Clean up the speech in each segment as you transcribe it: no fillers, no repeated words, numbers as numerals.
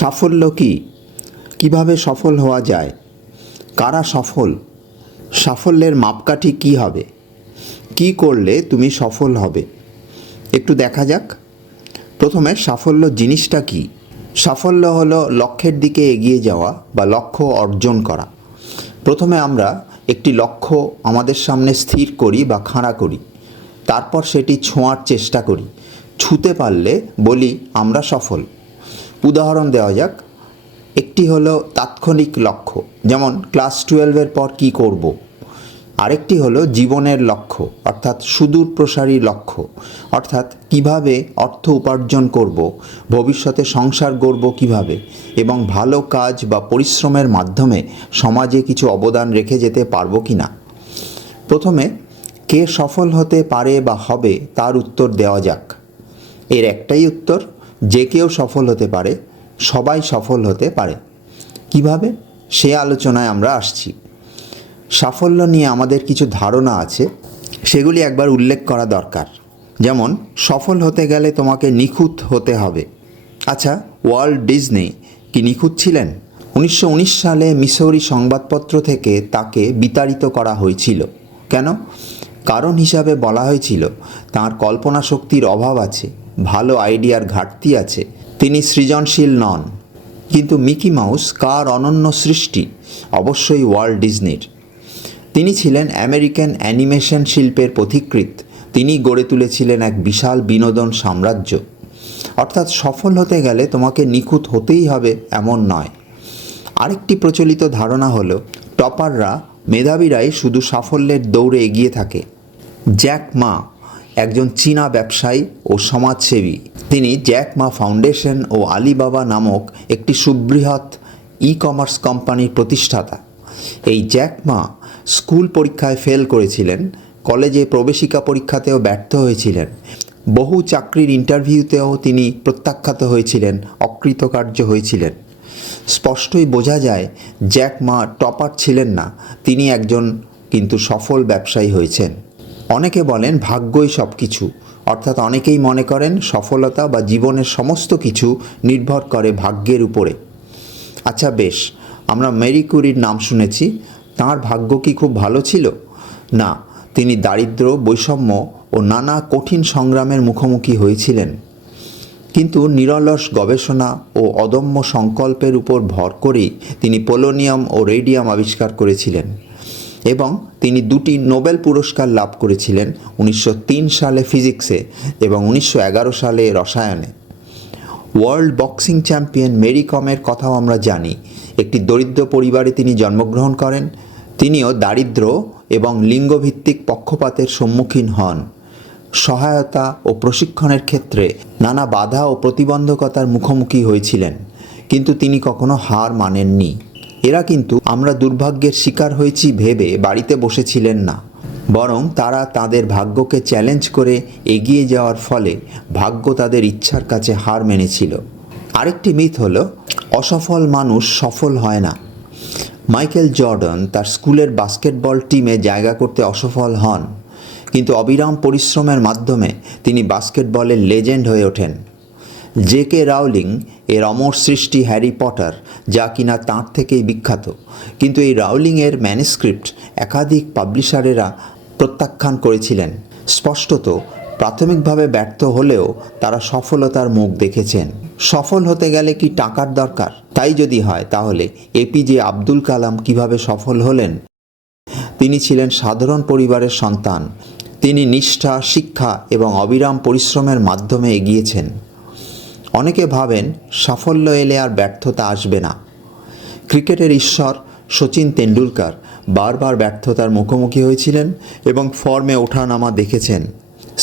সাফল্য কি? কিভাবে সফল হওয়া যায়? কারা সফল? সাফল্যের মাপকাঠি কি হবে? কি করলে তুমি সফল হবে? একটু দেখা যাক। প্রথমে সাফল্য জিনিসটা কি? সাফল্য হলো লক্ষ্যের দিকে এগিয়ে যাওয়া বা লক্ষ্য অর্জন করা। প্রথমে আমরা একটি লক্ষ্য আমাদের সামনে স্থির করি বা খাড়া করি, তারপর সেটি ছোঁয়ার চেষ্টা করি। ছুঁতে পারলে বলি আমরা সফল। উদাহরণ দেওয়া যাক। একটি হলো তাৎক্ষণিক লক্ষ্য, যেমন ক্লাস 12-এর পর কী করব। আরেকটি হলো জীবনের লক্ষ্য, অর্থাৎ সুদূর প্রসারী লক্ষ্য, অর্থাৎ কিভাবে অর্থ উপার্জন করব, ভবিষ্যতে সংসার গড়ব কিভাবে, এবং ভালো কাজ বা পরিশ্রমের মাধ্যমে সমাজে কিছু অবদান রেখে যেতে পারবো কি না। প্রথমে কে সফল হতে পারে বা হবে তার উত্তর দেওয়া যাক। এর একটাই উত্তর, যে কেউ সফল হতে পারে, সবাই সফল হতে পারে। কিভাবে, সে আলোচনায় আমরা আসছি। সাফল্য নিয়ে আমাদের কিছু ধারণা আছে, সেগুলি একবার উল্লেখ করা দরকার। যেমন, সফল হতে গেলে তোমাকে নিখুঁত হতে হবে। আচ্ছা, ওয়াল্ট ডিজনি কি নিখুঁত ছিলেন? 1919 সালে মিসৌরি সংবাদপত্র থেকে তাকে বিতাড়িত করা হয়েছিল। কেন? কারণ হিসাবে বলা হয়েছিল তাঁর কল্পনা শক্তির অভাব আছে, ভালো আইডিয়ার ঘাটতি আছে, তিনি সৃজনশীল নন। কিন্তু মিকি মাউস কার অনন্য সৃষ্টি? অবশ্যই ওয়াল্ট ডিজনির। তিনি ছিলেন আমেরিকান অ্যানিমেশন শিল্পের পথিকৃৎ। তিনি গড়ে তুলেছিলেন এক বিশাল বিনোদন সাম্রাজ্য। অর্থাৎ সফল হতে গেলে তোমাকে নিখুঁত হতেই হবে এমন নয়। আরেকটি প্রচলিত ধারণা হলো টপাররা, মেধাবীরাই শুধু সাফল্যের দৌড়ে এগিয়ে থাকে। জ্যাক মা একজন চীনা ব্যবসায়ী ও সমাজসেবী। তিনি জ্যাক মা ফাউন্ডেশন ও আলিবাবা নামক একটি সুবৃহৎ ই-কমার্স কোম্পানির প্রতিষ্ঠাতা। এই জ্যাক মা স্কুল পরীক্ষায় ফেল করেছিলেন, কলেজে প্রবেশিকা পরীক্ষাতেও ব্যর্থ হয়েছিলেন, বহু চাকরির ইন্টারভিউতেও তিনি প্রত্যাখ্যাত হয়েছিলেন, অকৃতকার্য হয়েছিলেন। স্পষ্টই বোঝা যায় জ্যাক মা টপার ছিলেন না, তিনি একজন কিন্তু সফল ব্যবসায়ী হয়েছেন। অনেকে বলেন ভাগ্যই সব কিছু, অর্থাৎ অনেকেই মনে করেন সফলতা বা জীবনের সমস্ত কিছু নির্ভর করে ভাগ্যের উপরে। আচ্ছা বেশ, আমরা মেরি কুরির নাম শুনেছি। তাঁর ভাগ্য কি খুব ভালো ছিল? না, তিনি দারিদ্র্য, বৈষম্য ও নানা কঠিন সংগ্রামের মুখোমুখি হয়েছিলেন। কিন্তু নিরলস গবেষণা ও অদম্য সংকল্পের উপর ভর করেই তিনি পোলোনিয়াম ও রেডিয়াম আবিষ্কার করেছিলেন, এবং তিনি 2টি নোবেল পুরস্কার লাভ করেছিলেন, 1903 সালে ফিজিক্সে এবং 1911 সালে রসায়নে। ওয়ার্ল্ড বক্সিং চ্যাম্পিয়ন মেরি কমের কথাও আমরা জানি। একটি দরিদ্র পরিবারে তিনি জন্মগ্রহণ করেন। তিনিও দারিদ্র্য এবং লিঙ্গভিত্তিক পক্ষপাতের সম্মুখীন হন। সহায়তা ও প্রশিক্ষণের ক্ষেত্রে নানা বাধা ও প্রতিবন্ধকতার মুখোমুখি হয়েছিলেন, কিন্তু তিনি কখনো হার মানেননি। এরা কিন্তু আমরা দুর্ভাগ্যের শিকার হয়েছি ভেবে বাড়িতে বসেছিলেন না, বরং তারা তাদের ভাগ্যকে চ্যালেঞ্জ করে এগিয়ে যাওয়ার ফলে ভাগ্য তাদের ইচ্ছার কাছে হার মেনেছিল। আরেকটি মিথ হলো অসফল মানুষ সফল হয় না। মাইকেল জর্ডান তার স্কুলের বাস্কেটবল টিমে জায়গা করতে অসফল হন, কিন্তু অবিরাম পরিশ্রমের মাধ্যমে তিনি বাস্কেটবলের লেজেন্ড হয়ে ওঠেন। জে.কে. রাউলিং এর অমর সৃষ্টি হ্যারি পটার, যা কিনা তাঁর থেকেই বিখ্যাত, কিন্তু এই রাউলিংয়ের ম্যানুস্ক্রিপ্ট একাধিক পাবলিশারেরা প্রত্যাখ্যান করেছিলেন। স্পষ্টত প্রাথমিকভাবে ব্যর্থ হলেও তারা সফলতার মুখ দেখেছেন। সফল হতে গেলে কি টাকার দরকার? তাই যদি হয়, তাহলে এপিজে আব্দুল কালাম কিভাবে সফল হলেন? তিনি ছিলেন সাধারণ পরিবারের সন্তান। তিনি নিষ্ঠা, শিক্ষা এবং অবিরাম পরিশ্রমের মাধ্যমে এগিয়েছেন। অনেকে ভাবেন সাফল্য এলে আর ব্যর্থতা আসবে না। ক্রিকেটের ঈশ্বর সচিন তেন্ডুলকর বারবার ব্যর্থতার মুখোমুখি হয়েছিলেন এবং ফর্মে ওঠানামা দেখেছেন।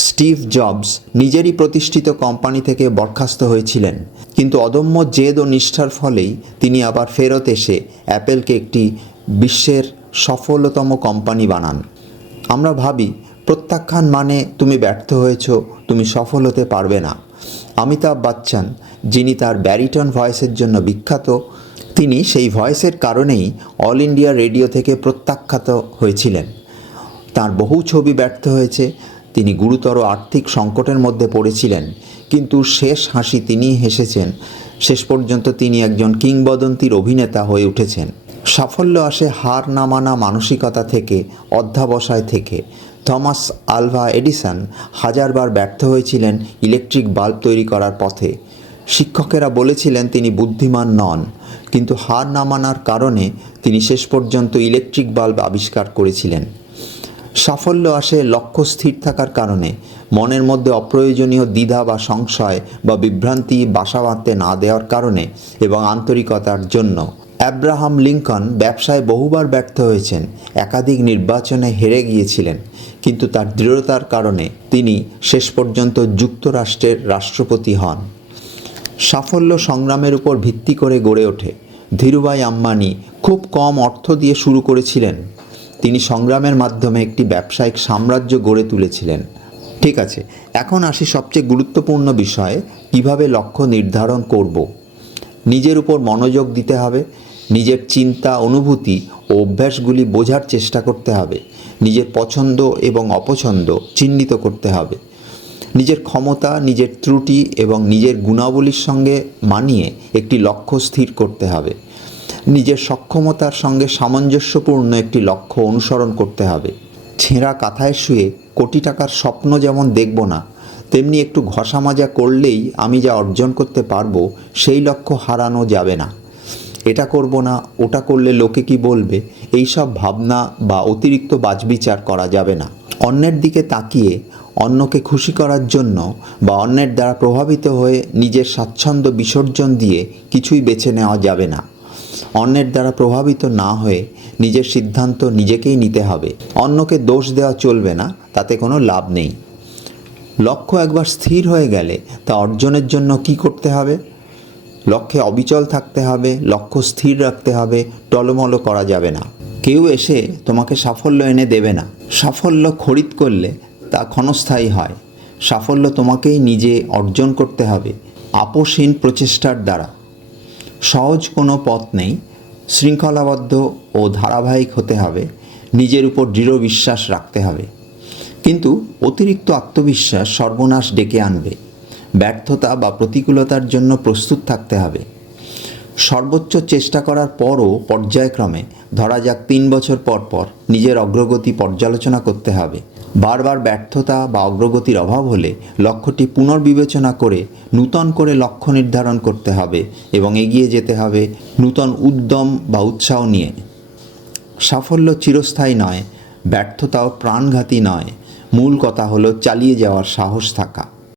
স্টিভ জবস নিজেরই প্রতিষ্ঠিত কোম্পানি থেকে বরখাস্ত হয়েছিলেন, কিন্তু অদম্য জেদ ও নিষ্ঠার ফলেই তিনি আবার ফেরত এসে অ্যাপেলকে একটি বিশ্বের সফলতম কোম্পানি বানান। আমরা ভাবি প্রত্যাখ্যান মানে তুমি ব্যর্থ হয়েছ, তুমি সফল হতে পারবে না। অমিতাভ বচ্চন, যিনি তার ব্যারিটন ভয়েসের জন্য বিখ্যাত, তিনি সেই ভয়েসের কারণেই অল ইন্ডিয়া রেডিও থেকে প্রত্যাখ্যাত হয়েছিলেন। তার বহু ছবি ব্যর্থ হয়েছে, তিনি গুরুতর আর্থিক সংকটের মধ্যে পড়েছিলেন, কিন্তু শেষ হাসি তিনিই হেসেছেন শেষ পর্যন্ত তিনি একজন কিংবদন্তির অভিনেতা হয়ে উঠেছেন। সাফল্য আসে হার না মানা মানসিকতা থেকে, অধ্যাবসায় থেকে। থমাস আলভা এডিসন হাজারবার ব্যর্থ হয়েছিলেন ইলেকট্রিক বাল্ব তৈরি করার পথে। শিক্ষকেরা বলেছিলেন তিনি বুদ্ধিমান নন, কিন্তু হার না মানার কারণে তিনি শেষ পর্যন্ত ইলেকট্রিক বাল্ব আবিষ্কার করেছিলেন। সাফল্য আসে লক্ষ্য স্থির থাকার কারণে, মনের মধ্যে অপ্রয়োজনীয় দ্বিধা বা সংশয় বা বিভ্রান্তি বাসা বাঁধতে না দেওয়ার কারণে এবং আন্তরিকতার জন্য। অ্যাব্রাহাম লিঙ্কন ব্যবসায় বহুবার ব্যর্থ হয়েছেন, একাধিক নির্বাচনে হেরে গিয়েছিলেন, কিন্তু তার দৃঢ়তার কারণে তিনি শেষ পর্যন্ত যুক্তরাষ্ট্রের রাষ্ট্রপতি হন। সাফল্য সংগ্রামের উপর ভিত্তি করে গড়ে ওঠে। ধীরুভাই আম্বানি খুব কম অর্থ দিয়ে শুরু করেছিলেন। তিনি সংগ্রামের মাধ্যমে একটি ব্যবসায়িক সাম্রাজ্য গড়ে তুলেছিলেন। ঠিক আছে, এখন আসি সবচেয়ে গুরুত্বপূর্ণ বিষয়ে, কিভাবে লক্ষ্য নির্ধারণ করব। নিজের উপর মনোযোগ দিতে হবে, নিজের চিন্তা, অনুভূতি ও অভ্যাসগুলি বোঝার চেষ্টা করতে হবে, নিজের পছন্দ এবং অপছন্দ চিহ্নিত করতে হবে, নিজের ক্ষমতা, নিজের ত্রুটি এবং নিজের গুণাবলীর সঙ্গে মানিয়ে একটি লক্ষ্য স্থির করতে হবে। নিজের সক্ষমতার সঙ্গে সামঞ্জস্যপূর্ণ একটি লক্ষ্য অনুসরণ করতে হবে। ছেঁড়া কাঁথায় শুয়ে কোটি টাকার স্বপ্ন যেমন দেখব না, তেমনি একটু ঘষা মাজা করলেই আমি যা অর্জন করতে পারবো সেই লক্ষ্য হারানো যাবে না। এটা করব না, ওটা করলে লোকে কি বলবে, এই সব ভাবনা বা অতিরিক্ত বাছবিচার করা যাবে না। অন্যের দিকে তাকিয়ে অন্যকে খুশি করার জন্য বা অন্যের দ্বারা প্রভাবিত হয়ে নিজের স্বাচ্ছন্দ্য বিসর্জন দিয়ে কিছুই বেছে নেওয়া যাবে না। অন্যের দ্বারা প্রভাবিত না হয়ে নিজের সিদ্ধান্ত নিজেকেই নিতে হবে। অন্যকে দোষ দেওয়া চলবে না, তাতে কোনো লাভ নেই। লক্ষ্য একবার স্থির হয়ে গেলে তা অর্জনের জন্য কি করতে হবে? লক্ষ্যে অবিচল থাকতে হবে, লক্ষ্য স্থির রাখতে হবে, টলমলো করা যাবে না। কেউ এসে তোমাকে সাফল্য এনে দেবে না। সাফল্য খরিদ করলে তা ক্ষণস্থায়ী হয়। সাফল্য তোমাকেই নিজে অর্জন করতে হবে, আপোষহীন প্রচেষ্টার দ্বারা। সহজ কোনো পথ নেই, শৃঙ্খলাবদ্ধ ও ধারাবাহিক হতে হবে, নিজের উপর দৃঢ় বিশ্বাস রাখতে হবে। কিন্তু অতিরিক্ত আত্মবিশ্বাস সর্বনাশ ডেকে আনবে। ব্যর্থতা বা প্রতিকূলতার জন্য প্রস্তুত থাকতে হবে। সর্বোচ্চ চেষ্টা করার পরও পর্যায়ক্রমে, ধরা যাক 3 বছর পর পর নিজের অগ্রগতি পর্যালোচনা করতে হবে। বারবার ব্যর্থতা বা অগ্রগতির অভাব হলে লক্ষ্যটি পুনর্বিবেচনা করে নূতন করে লক্ষ্য নির্ধারণ করতে হবে এবং এগিয়ে যেতে হবে নূতন উদ্যম বা উৎসাহ নিয়ে। সাফল্য চিরস্থায়ী নয়, ব্যর্থতাও প্রাণঘাতী নয়। মূল কথা হলো চালিয়ে যাওয়ার সাহস থাকা।